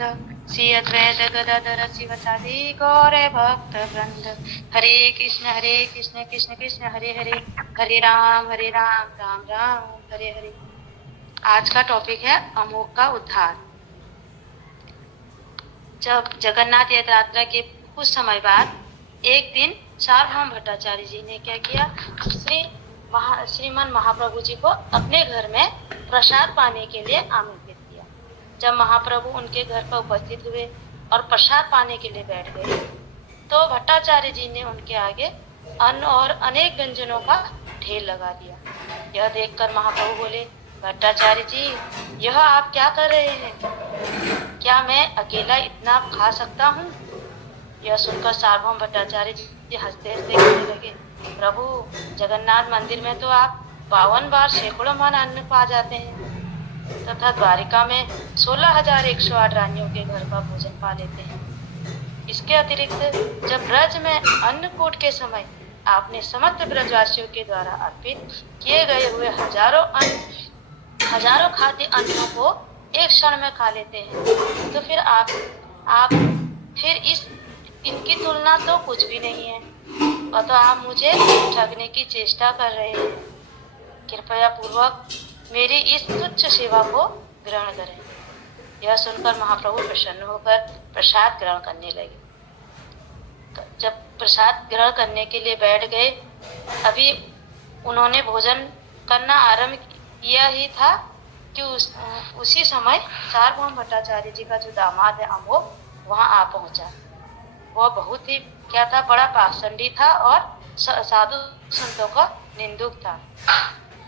श्री अद्वैत गदाधर शिवसादि गौर भक्त वृंद। हरे कृष्ण कृष्ण कृष्ण हरे हरे, हरे राम राम राम हरे हरे। आज का टॉपिक है अमोघ का उद्धार। जब जगन्नाथ यात्रा के कुछ समय बाद एक दिन सार्वभौम भट्टाचार्य जी ने क्या किया, श्रीमन महाप्रभु जी को अपने घर में प्रसाद पाने के लिए आमंत्रित किया। जब महाप्रभु उनके घर पर उपस्थित हुए और प्रसाद पाने के लिए बैठ गए तो भट्टाचार्य जी ने उनके आगे अन्न और अनेक व्यंजनों का ढेर लगा दिया। यह देखकर महाप्रभु बोले, भट्टाचार्य जी, यह आप क्या कर रहे हैं? क्या मैं अकेला इतना खा सकता हूँ? यह सुनकर सार्वभौम भट्टाचार्य जी हंसते हंसते कहने लगे, प्रभु, जगन्नाथ मंदिर में तो आप 52 बार सैकड़ों मन अन्न पा जाते हैं तथा द्वारिका में 16,108 रानियों के घर का भोजन पा लेते हैं। इसके अतिरिक्त जब ब्रज में अन्नकूट के समय आपने समस्त ब्रजवासियों के द्वारा अर्पित किए गए हुए हजारों खाद्य अन्नों को एक क्षण में खा लेते हैं, तो फिर आप इनकी तुलना तो कुछ भी नहीं है। अतः आप मुझे ठगने की चेष्टा कर रहे हैं। कृपया पूर्वक मेरी इस तुच्छ सेवा को ग्रहण करें। यह सुनकर महाप्रभु प्रसन्न होकर प्रसाद ग्रहण करने लगे। जब प्रसाद ग्रहण करने के लिए बैठ गए, अभी उन्होंने भोजन करना आरंभ किया ही था कि उसी समय सार्वभौम भट्टाचार्य जी का जो दामाद है अमोघ वहां आ पहुंचा। वह बहुत ही बड़ा पाखंडी था और साधु संतों का निंदुक था।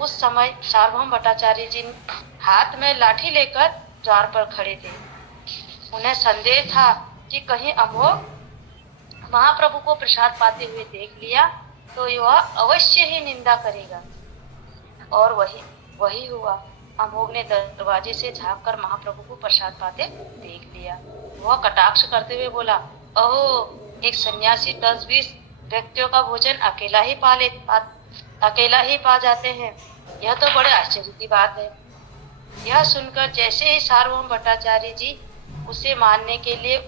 उस समय सार्वभौम भट्टाचार्य जी हाथ में लाठी लेकर द्वार पर खड़े थे। उन्हें संदेह था कि कहीं अमोघ महाप्रभु को प्रसाद पाते हुए देख लिया तो वह अवश्य ही निंदा करेगा। और वही हुआ। अमोघ ने दरवाजे से झांककर महाप्रभु को प्रसाद पाते देख लिया। वह कटाक्ष करते हुए बोला, अहो, एक सन्यासी 10-20 व्यक्तियों का भोजन अकेला ही पा जाते हैं। यह तो बड़े आश्चर्य की बात है। यह सुनकर जैसे ही सार्वभौम भट्टाचार्य जी उसे मारने के लिए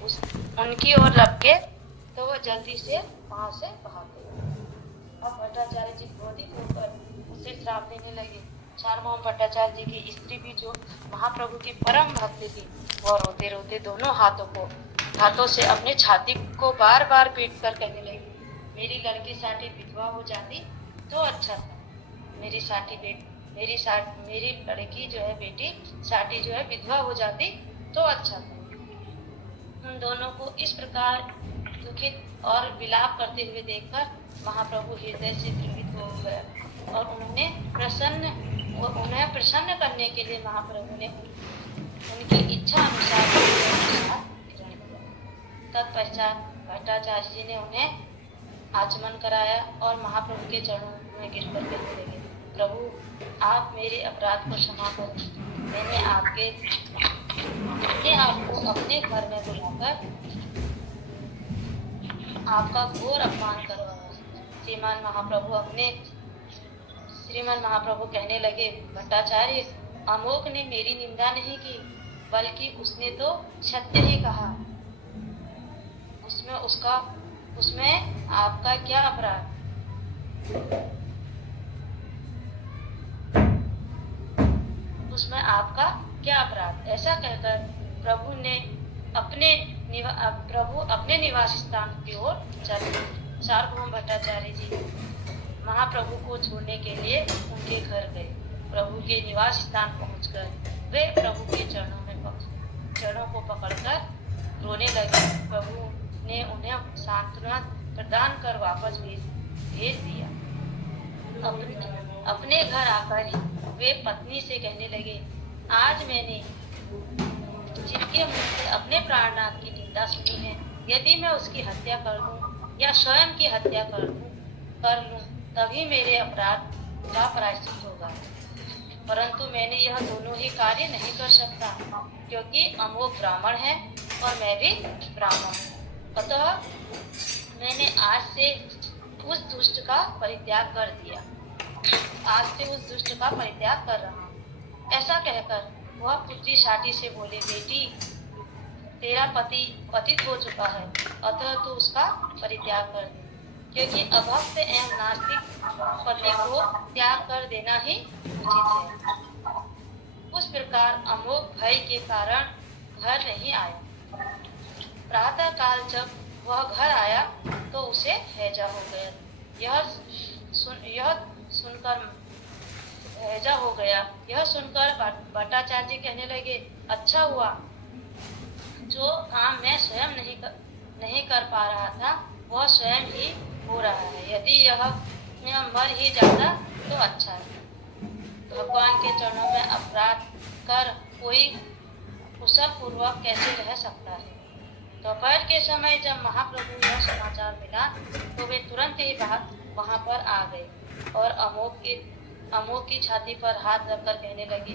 उनकी ओर लपके तो वह जल्दी से वहां से भाग गए। अब भट्टाचार्य जी क्रोधित होकर उसे श्राप देने लगे। सार्वभौम भट्टाचार्य जी की स्त्री भी, जो महाप्रभु की परम भक्त थी, वह रोते रोते दोनों हाथों से अपने छाती को बार बार पीट कर कहने लगी, मेरी लड़की साटी विधवा हो जाती तो अच्छा था। मेरी लड़की जो है, बेटी साटी जो है, विधवा हो जाती तो अच्छा था। उन दोनों को इस प्रकार दुखित और विलाप करते हुए देखकर महाप्रभु हृदय से द्रवित हो गया और उन्हें प्रसन्न करने के लिए महाप्रभु ने उनकी इच्छा अनुसार ग्रहण किया। तत्पश्चात भट्टाचार्य जी ने उन्हें आचमन कराया और महाप्रभु के चरणों में गिरकर कहने लगे, प्रभु, आप मेरे अपराध को क्षमा करें। मैंने आपको अपने घर में बुलाकर आपका घोर अपमान करवाया। श्रीमान महाप्रभु कहने लगे, भट्टाचार्य, अमोघ ने मेरी निंदा नहीं की, बल्कि उसने तो सत्य ही कहा। उसमें आपका क्या अपराध? उसमें आपका क्या अपराध? ऐसा कहकर प्रभु अपने निवास स्थान की ओर चले। सार्वभौम भट्टाचार्य जी महाप्रभु को छोड़ने के लिए उनके घर गए। प्रभु के निवास स्थान पहुंचकर वे प्रभु के चरणों को पकड़कर रोने लगे। प्रभु ने उन्हें सांत्वना प्रदान कर वापस भेज दिया। अपने घर आकर वे पत्नी से कहने लगे, आज मैंने जिनके मुंह से अपने प्राणनाथ की निंदा सुनी है, यदि मैं उसकी हत्या कर दूं या स्वयं की हत्या कर लूं, तभी मेरे अपराध का प्रायश्चित होगा। परंतु मैंने यह दोनों ही कार्य नहीं कर सकता, क्योंकि अमोघ ब्राह्मण है और मैं भी ब्राह्मण हूँ। अतः मैंने आज से उस दुष्ट का परित्याग कर रहा हूँ। ऐसा कहकर वह पुत्री साटी से बोले, बेटी, तेरा पति पतित हो चुका है, अतः तू उसका परित्याग कर दे, क्योंकि अभक्त एवं नास्तिक पति को त्याग कर देना ही उचित है। उस प्रकार अमोघ भय के कारण घर नहीं आया। प्रातः काल जब वह घर आया तो उसे हैजा हो गया। यह सुनकर भट्टाचार्य जी कहने लगे, अच्छा हुआ, जो काम मैं स्वयं नहीं कर पा रहा था वह स्वयं ही हो रहा है। यदि यह मर ही जाता तो अच्छा है। भगवान के चरणों में अपराध कर कोई कुशल पूर्वक कैसे रह सकता है। दोपहर के समय जब महाप्रभु यह समाचार मिला तो वे तुरंत ही वहां पर आ गए और अमोघ की छाती पर हाथ रखकर कहने लगी,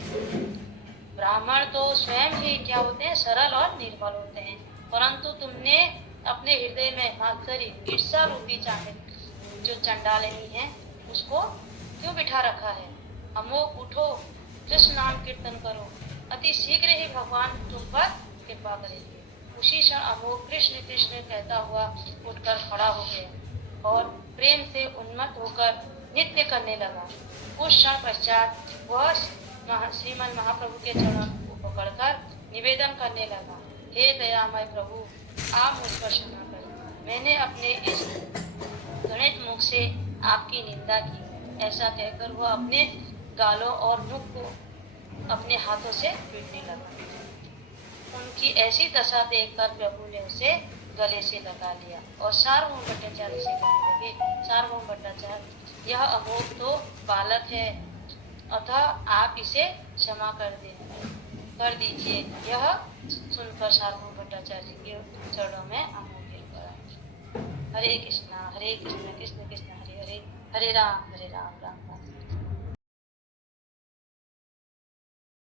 ब्राह्मण तो स्वयं ही क्या होते हैं, सरल और निर्बल होते हैं, परंतु तुमने अपने हृदय में मात्सरी ईर्षा रूपी जो चंडालिनी है उसको क्यों बिठा रखा है। अमोघ उठो, कृष्ण नाम कीर्तन करो, अति शीघ्र ही भगवान तुम पर कृपा करेंगे। उसी क्षण अमोघ कृष्ण कृष्ण कहता हुआ उठकर खड़ा हो गया और प्रेम से उन्मत्त होकर नृत्य करने लगा। कुछ क्षण पश्चात वह श्रीमद महाप्रभु के चरणों को पकड़कर निवेदन करने लगा, हे दयामय प्रभु, आप मुझ पर क्षमा करें, मैंने अपने इस घृणित मुख से आपकी निंदा की। ऐसा कहकर वह अपने गालों और मुख को अपने हाथों से पीटने लगा। उनकी ऐसी दशा देखकर प्रभु ने उसे गले से लगा लिया और सार्वभौम भट्टाचार्य से कहने लगे, सार्वभौम भट्टाचार्य, यह अमोघ तो बालक है, अतः आप इसे क्षमा कर दीजिए। यह सुनकर सार्वभौम भट्टाचार्य के चरणों में अमोघ गिर पड़ा। हरे कृष्णा कृष्ण कृष्ण हरे हरे, हरे राम राम राम।